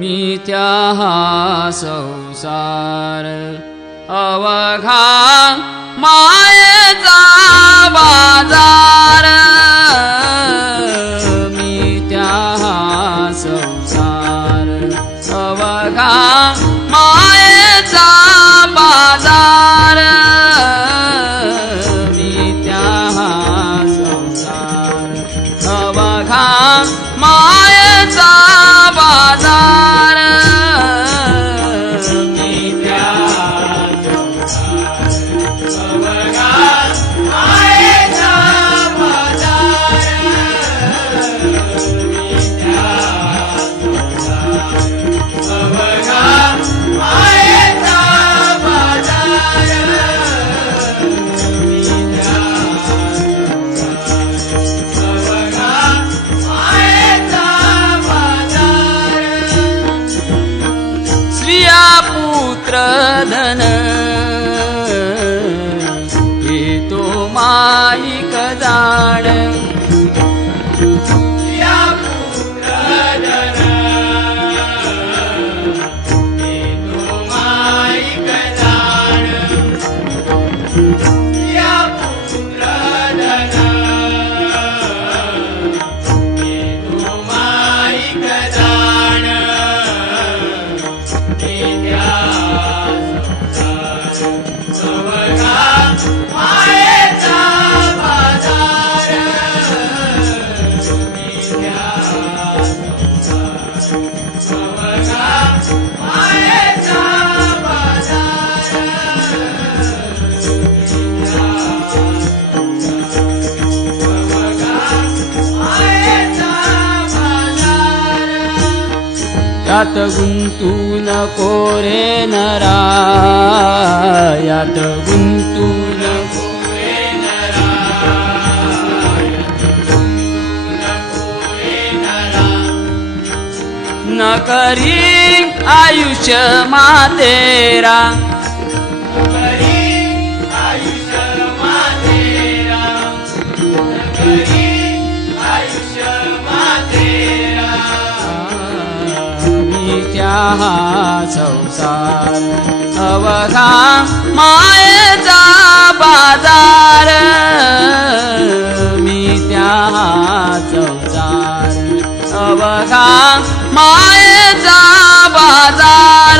मिथ्याः संसार अवघा ذكرى لنا. यात गुंतू नको रे नरा यात गुंतू न करी आयुष्य मातेरा. हा संसार. अवघा मायेचा बाजार. मी त्या संसार. अवघा मायेचा बाजार.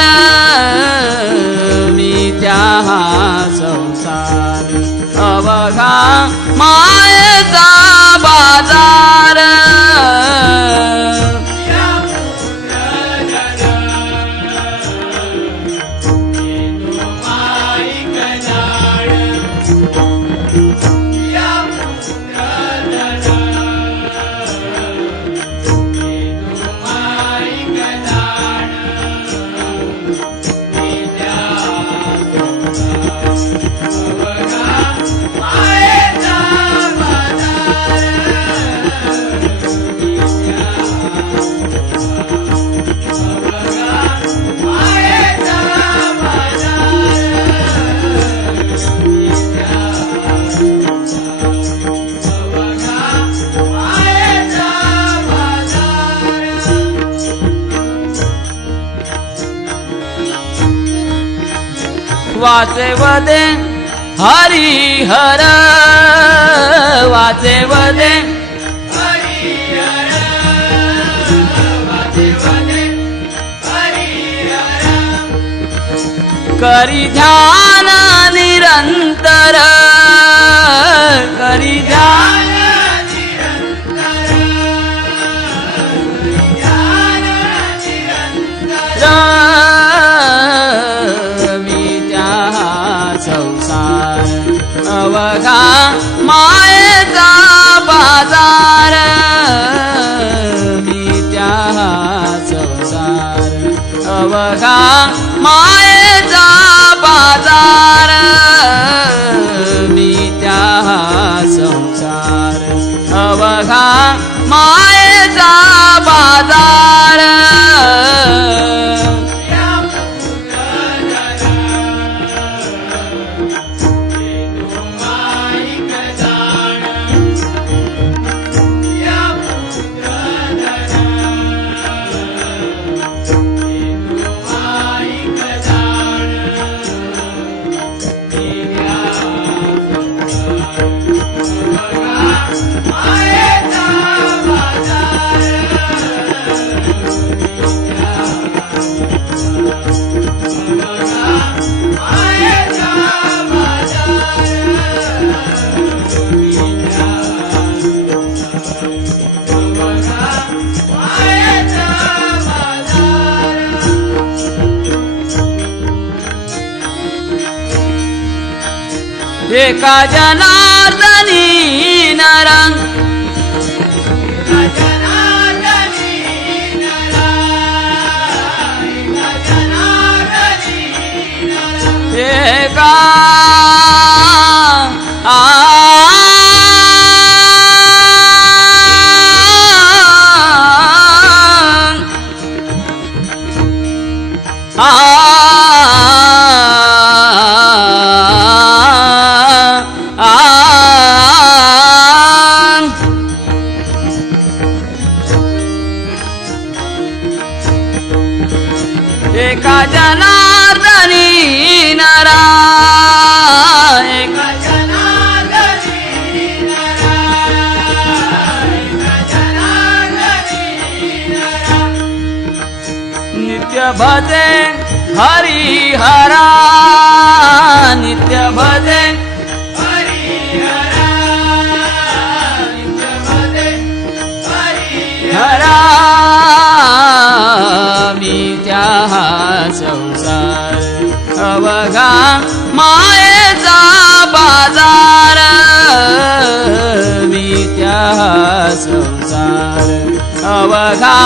मी त्या संसार. अवघा मायेचा वाचे वदे हरी हर वाचे वदे करी ध्यान निरंतर अवघा एका जनार्दनी नरंग एका आ एका जनार्दनी नरा एका नित्य भजे हरिहरा नित्य भजे अवघा मायेचा बाजार मी त्या संसार अवघा